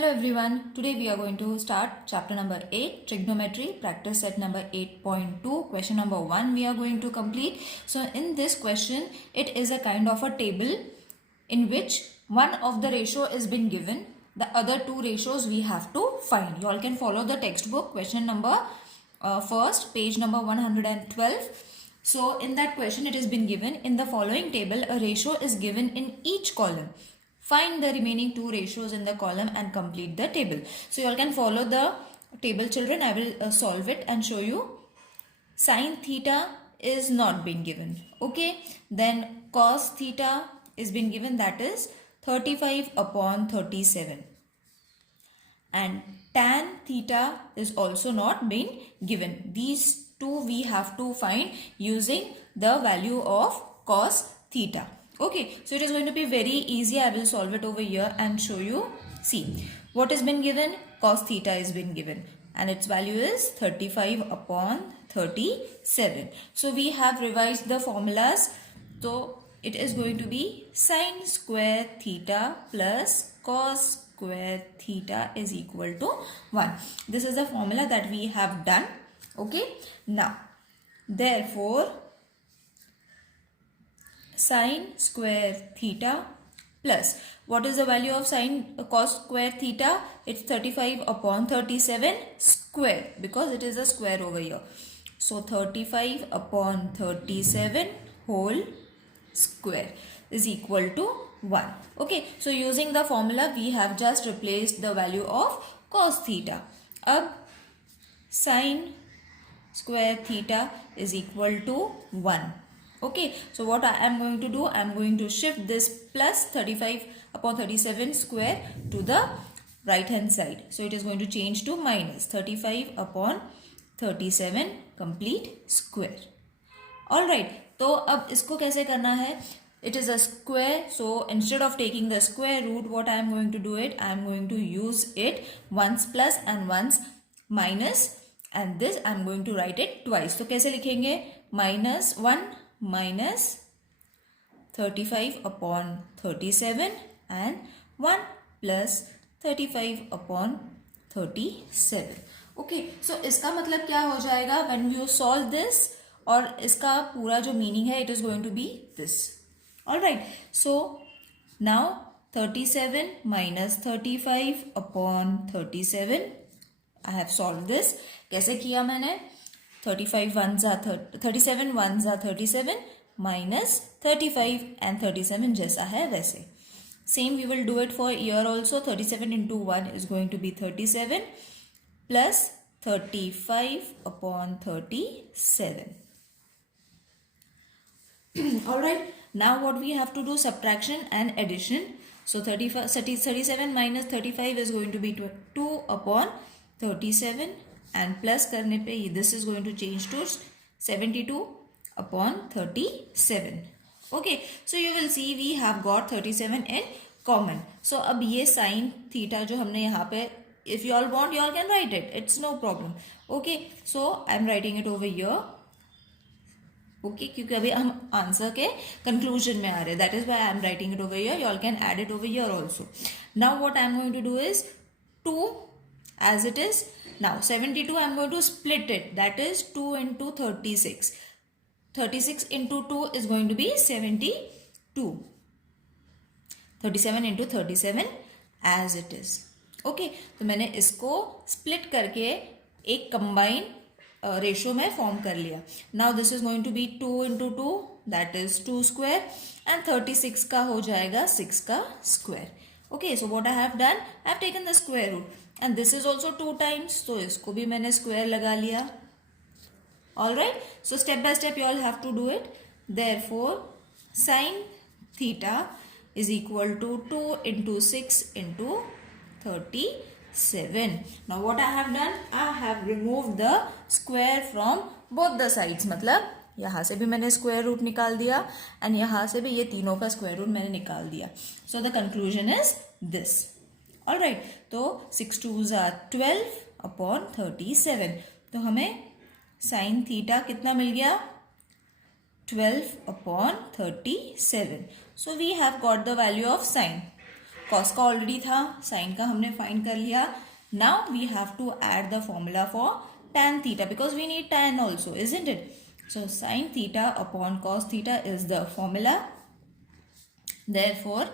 Hello everyone, today we are going to start chapter number 8, trigonometry, practice set number 8.2, question number 1 we are going to complete. So in this question, it is a kind of a table in which one of the ratio is been given, the other two ratios we have to find. You all can follow the textbook, question number first, page number 112. So in that question it has been given, in the following table a ratio is given in each column. Find the remaining two ratios in the column and complete the table. So you all can follow the table, children. I will solve it and show you. Sin theta is not been given. Okay. Then cos theta is been given, that is 35 upon 37. And tan theta is also not been given. These two we have to find using the value of cos theta. Okay, so it is going to be very easy. I will solve it over here and show you. See, what has been given? Cos theta has been given and its value is 35 upon 37. So we have revised the formulas. So it is going to be sin square theta plus cos square theta is equal to 1. This is the formula that we have done. Okay, now therefore sin square theta plus, what is the value of cos square theta? It's 35 upon 37 square, because it is a square over here. So 35 upon 37 whole square is equal to 1. Okay, so using the formula we have just replaced the value of cos theta. Ab sin square theta is equal to 1. Okay, so what I am going to do, I am going to shift this plus 35 upon 37 square to the right hand side. So it is going to change to minus 35 upon 37 complete square. Alright, तो अब इसको कैसे करना है? It is a square, so instead of taking the square root, what I am going to do it, I am going to use it once plus and once minus, and this I am going to write it twice. तो कैसे लिखेंगे? Minus 1 minus 35 upon 37 and 1 plus 35 upon 37. Okay, so इसका मतलब क्या हो जाएगा when you solve this, और इसका पूरा जो meaning है it is going to be this. Alright, so now 37 minus 35 upon 37. I have solved this. कैसे किया मैंने? 37 1s are 37 minus 35 and 37 जैसा है वैसे. Same we will do it for here also. 37 into 1 is going to be 37 plus 35 upon 37. Alright, now what we have to do? Subtraction and addition. So 37 minus 35 is going to be 2 upon 37 and plus करने पे this is going to change to 72 upon 37. Okay, so you will see we have got 37 in common. So अब ये sin theta जो हमने यहाँ पे, if you all want you all can write it, it's no problem. Okay, so I am writing it over here. Okay, क्योंकि अभी हम answer के कंक्लूजन में आ रहे हैं, that is why I am writing it over here. You all can add it over here also. Now what I am going to do is 2 as it is. Now 72 I am going to split it, that is 2 into 36. 36 into 2 is going to be 72. 37 into 37 as it is. Okay, तो मैंने इसको split करके एक combine ratio में form कर लिया. Now this is going to be 2 into 2, that is 2 square, and 36 का हो जाएगा 6 का square. Okay, so what I have done, I have taken the square root. And this is also 2 times, so इसको भी मैंने square लगा लिया. Alright, so step by step you all have to do it. Therefore, sin theta is equal to 2 into 6 into 37. Now what I have done, I have removed the square from both the sides. मतलब यहाँ से भी मैंने square root निकाल दिया and यहाँ से भी ये तीनों का square root मैंने निकाल दिया. So the conclusion is this. Alright, तो 6 2s are 12 upon 37. तो हमें sin theta कितना मिल गया? 12 upon 37. So we have got the value of sin. Cos का ऑलरेडी था, साइन का हमने फाइंड कर लिया. Now we have to add the formula for tan theta because we need tan also, isn't it? So sin theta upon cos theta is the formula. Therefore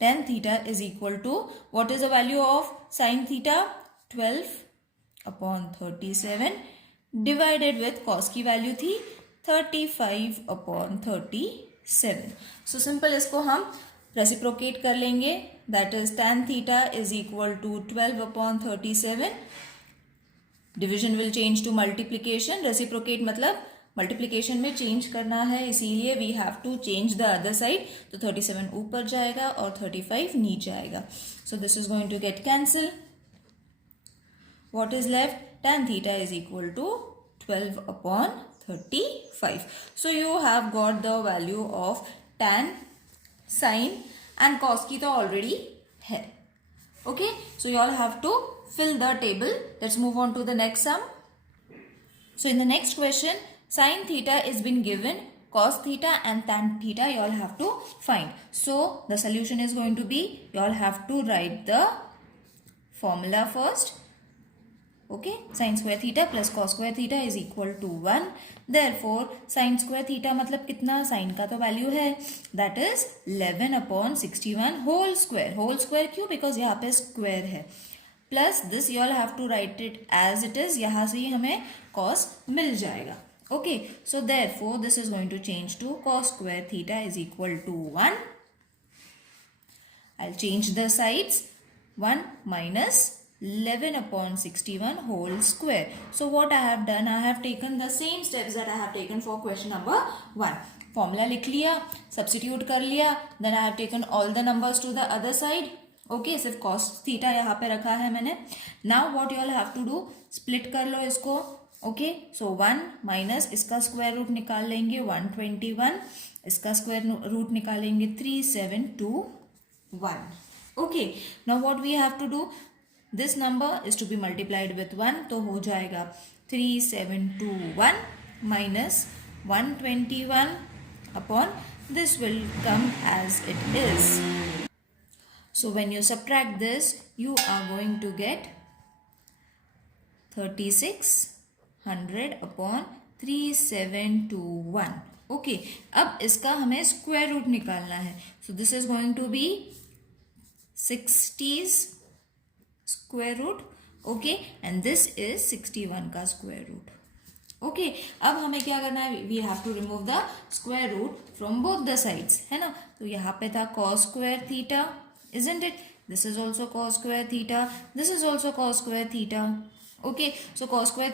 tan theta is equal to, what is the value of sin theta? 12 upon 37 divided with cos की value थी 35 upon 37. So simple इसको हम reciprocate कर लेंगे. That is tan theta is equal to 12 upon 37. Division will change to multiplication. Reciprocate मतलब multiplication में चेंज करना है, इसीलिए we have to change the other side. तो 37 ऊपर जाएगा और 35 नीचे आएगा. So this is going to get cancel. What is left? tan theta is equal to 12 upon 35. So you have got the value of tan, sin and cos की तो already है. Okay, so you all have to fill the table. Let's move on to the next sum. So in the next question, sin theta is been given, cos theta and tan theta you all have to find. So the solution is going to be, you all have to write the formula first. Okay, sin square theta plus cos square theta is equal to 1. Therefore sin square theta मतलब कितना? sin का तो value है, that is 11 upon 61 whole square. whole square क्यों? because यहाँ पे square है. Plus this you all have to write it as it is. यहाँ से ही हमें cos मिल जाएगा. Okay, so therefore this is going to change to cos square theta is equal to 1. I'll change the sides. 1 minus 11 upon 61 whole square. So what I have done, I have taken the same steps that I have taken for question number 1. Formula लिख लिया, substitute कर लिया, then I have taken all the numbers to the other side. Okay, सिर्फ cos theta यहाँ पे रखा है मैंने. Now what you all have to do, split कर लो इसको. ओके, सो 1 माइनस इसका स्क्वायर रूट निकाल लेंगे 121, इसका स्क्वायर रूट निकालेंगे 3721. Okay, now what we have to do, this number is to be multiplied with 1, तो हो जाएगा 3721 minus 121 upon this will come as it is. So when you subtract this, you are going to get 3600 upon 3721. Okay, अब इसका हमें square root निकालना है. So this is going to be 60's square root. Okay, and this is 61 का square root. Okay, अब हमें क्या करना है, we have to remove the square root from both the sides, है ना. तो यहाँ पे था cos square theta, isn't it? This is also cos square theta. This is also cos square theta. Okay, so cos square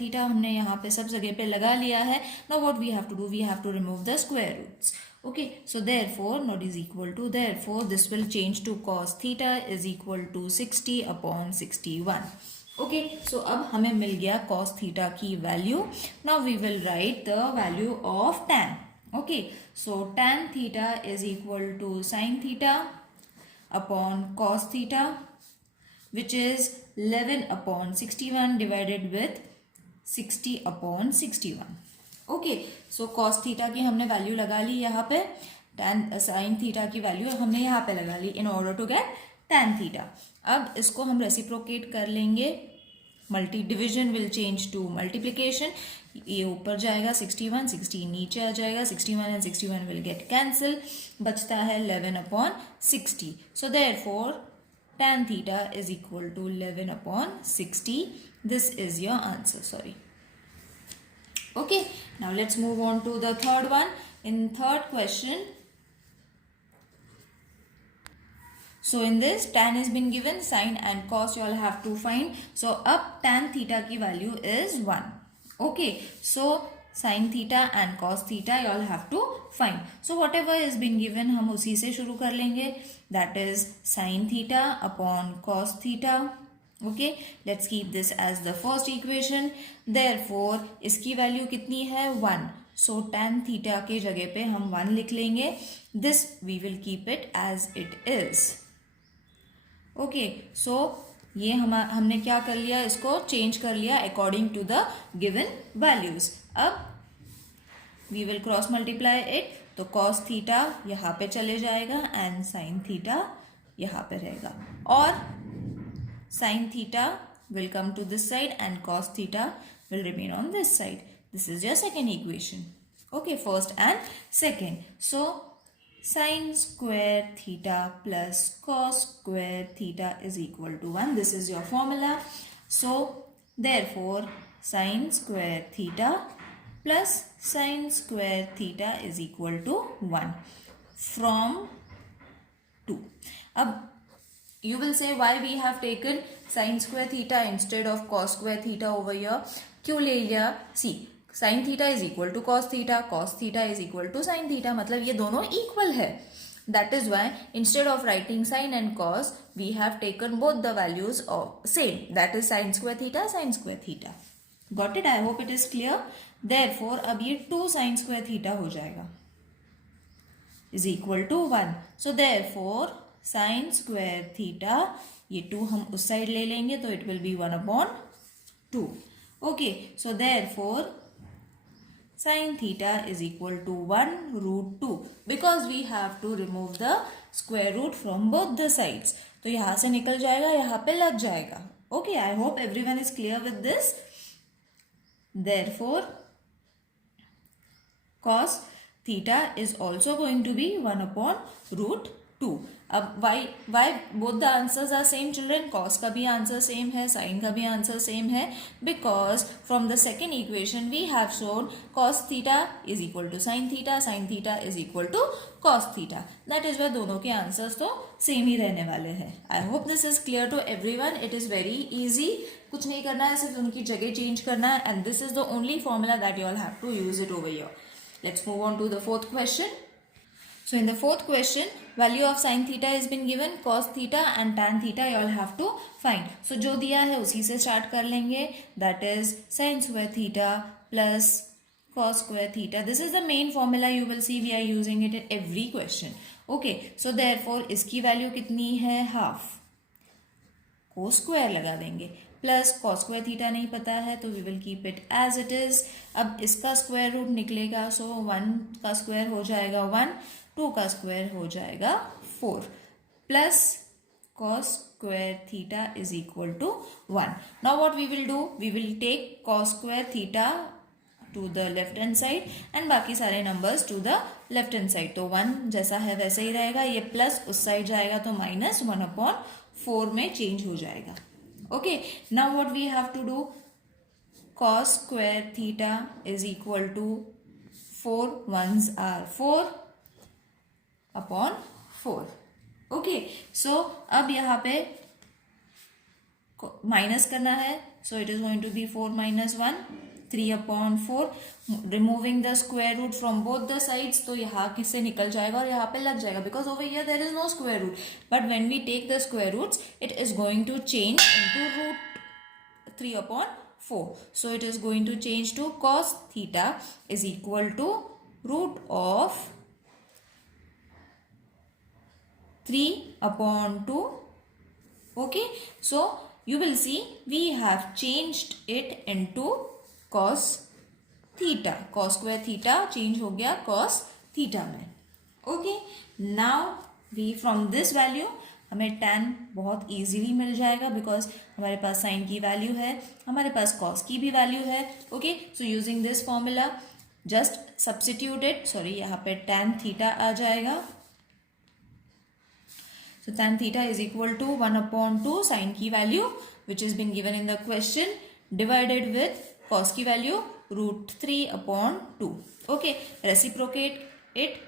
theta हमने यहाँ पे सब जगह पे लगा लिया है. Now what we have to do, we have to remove the square roots. Okay, so therefore not is equal to, therefore this will change to cos theta is equal to 60 upon 61. Okay, so अब हमें मिल गया cos theta की value. Now we will write the value of tan. Okay, so tan theta is equal to sin theta upon cos theta, which is 11 upon 61 divided with 60 upon 61. Okay, so cos theta की हमने value लगा ली यहाँ पे, tan sin theta की value हमने यहाँ पे लगा ली in order to get tan theta. अब इसको हम रेसिप्रोकेट कर लेंगे. Multi division will change to multiplication. ये ऊपर जाएगा 61, 60 नीचे आ जाएगा. 61 एंड 61 विल गेट कैंसिल. बचता है 11 upon 60. So therefore tan theta is equal to 11 upon 60. This is your answer. Sorry. Okay, now let's move on to the third one. In third question, so in this tan has been given, sin and cos you all have to find. So up tan theta की value is 1. Okay, so sin theta and cos theta you all have to find. So whatever has been given हम उसी से शुरू कर लेंगे. That is sin theta upon cos theta. Okay, let's keep this as the first equation. Therefore इसकी value कितनी है 1. So tan theta के जगह पे हम 1 लिख लेंगे. This we will keep it as it is. Okay, so ये हमने क्या कर लिया, इसको चेंज कर लिया according to the given values. अब we will cross multiply it, तो cos थीटा यहाँ पे चले जाएगा एंड sin थीटा यहाँ पे रहेगा, और sin theta will come to this side and cos theta will remain on this side. This is your second equation. Okay, first and second. So sin square theta plus cos square theta is equal to 1. This is your formula. So therefore sin square theta plus sin square theta is equal to 1 from 2. अब you will say why we have taken sin square theta instead of cos square theta over here. क्यों ले लिया? See, sin theta is equal to cos theta is equal to sin theta, मतलब ये दोनों equal है. That is why instead of writing sin and cos, we have taken both the values of same. That is sin square theta, sin square theta. Got it? I hope it is clear. Therefore, अब ये 2 sin square theta हो जाएगा is equal to 1. So therefore sin square theta, ये 2 हम उस side ले लेंगे तो it will be 1 upon 2. Okay, so therefore sin theta is equal to 1 root 2, because we have to remove the square root from both the sides. तो यहाँ से निकल जाएगा, यहाँ पे लग जाएगा. Okay, I hope everyone is clear with this. Therefore cos theta is also going to be 1 upon root 2. अब why both the answers are same children? Cos का भी आंसर सेम है, sin का भी आंसर सेम है, because from the second equation we have shown cos theta is equal to sin theta is equal to cos theta. That is why दोनों के answers तो same ही रहने वाले हैं. I hope this is clear to everyone. It is very easy. कुछ नहीं करना है, सिर्फ उनकी जगह चेंज करना है, and this is the only formula that you all have to use it over here. Let's move on to the fourth question. So in the fourth question, value of sin theta has been given, cos theta and tan theta you all have to find. So जो दिया है उसी से start कर लेंगे. That is sin square theta plus cos square theta. This is the main formula. You will see we are using it in every question. Okay. So therefore इसकी value कितनी है? half. cos square लगा देंगे. Plus cos square theta नहीं पता है तो we will keep it as it is. अब इसका square root निकलेगा, so 1 का square हो जाएगा 1, 2 का square हो जाएगा 4, plus cos square theta is equal to 1. Now what we will do? We will take cos square theta to the left hand side and बाकी सारे numbers to the left hand side. तो 1 जैसा है वैसे ही रहेगा, ये प्लस उस side जाएगा तो माइनस 1 अपॉन 4 में चेंज हो जाएगा. Okay, now what we have to do? Cos square theta is equal to 4 ones are 4 upon 4. Okay, so अब यहाँ पे माइनस करना है, so it is going to be 4 minus 1, 3 upon 4. Removing the square root from both the sides, तो यहाँ किससे निकल जाएगा और यहाँ पे लग जाएगा, because over here there is no square root. But when we take the square roots, it is going to change into root 3 upon 4. So it is going to change to cos theta is equal to root of 3 upon 2. Okay, so you will see we have changed it into cos theta. cos square theta चेंज हो गया cos theta में. Okay, now we from this value हमें tan बहुत easily मिल जाएगा, because हमारे पास sin की वैल्यू है, हमारे पास cos की भी वैल्यू है. Okay, so using this formula just substitute it. Sorry, यहाँ पे tan theta आ जाएगा. So tan theta is equal to 1 upon 2 sin की value which has been given in the question divided with cos की value root 3 upon 2. Okay, reciprocate it.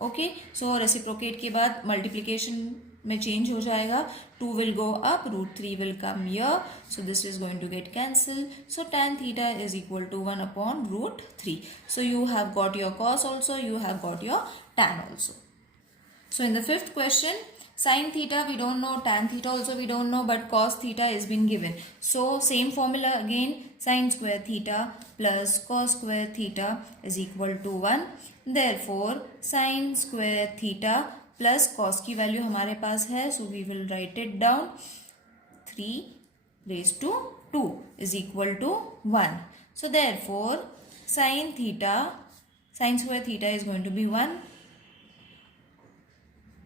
Okay, so reciprocate के बाद multiplication में change हो जाएगा. 2 will go up, root 3 will come here. So this is going to get cancelled. So tan theta is equal to 1 upon root 3. So you have got your cos also, you have got your tan also. So in the fifth question, sin theta we don't know, tan theta also we don't know, but cos theta is been given. So same formula again, sin square theta plus cos square theta is equal to 1. Therefore sin square theta plus cos की value हमारे पास है, so we will write it down. 3 raised to 2 is equal to 1. So therefore sin square theta is going to be 1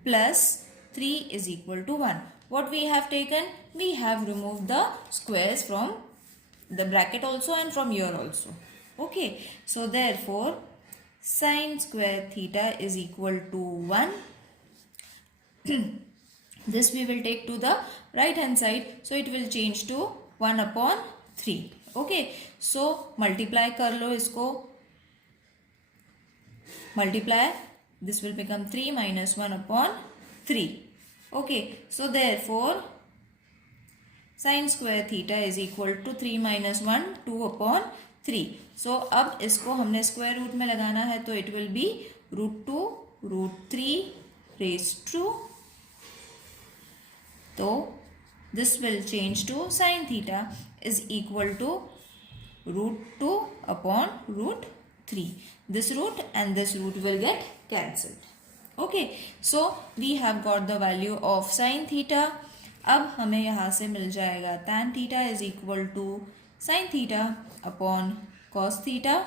plus 3 is equal to 1. What we have taken? We have removed the squares from the bracket also and from here also. Okay, so therefore sine square theta is equal to 1. This we will take to the right hand side, so it will change to 1 upon 3. Okay, so multiply कर लो इसको, multiply, this will become 3 minus 1 upon 3. Okay, so therefore sin square theta is equal to 3 minus 1 2 upon 3. So अब इसको हमने square root में लगाना है, तो it will be √2 √3 raised to, तो this will change to sin theta is equal to √2 upon √3. This root and this root will get cancelled. Okay, so we have got the value of sin theta. अब हमें यहाँ से मिल जाएगा tan theta is equal to sin theta upon cos theta.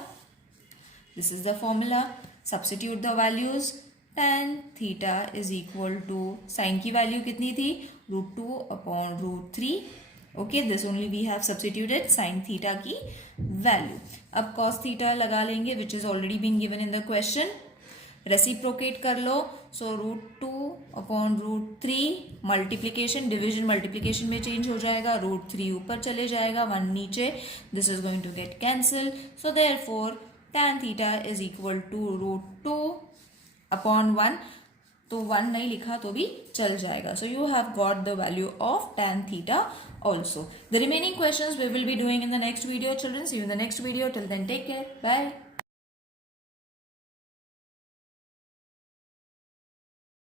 This is the formula. Substitute the values. Tan theta is equal to sin की value कितनी थी? √2 upon √3. Okay, this only we have substituted sin theta की value. अब cos theta लगा लेंगे, which is already been given in the question. Reciprocate कर लो, so √2 upon √3 multiplication, division multiplication में चेंज हो जाएगा, √3 ऊपर चले जाएगा, 1 नीचे, this is going to get cancel. So therefore tan theta is equal to √2 upon 1, तो 1 नहीं लिखा तो भी चल जाएगा. So you have got the value of tan theta also. The remaining questions we will be doing in the next video, children. See you in the next video. Till then, take care. Bye.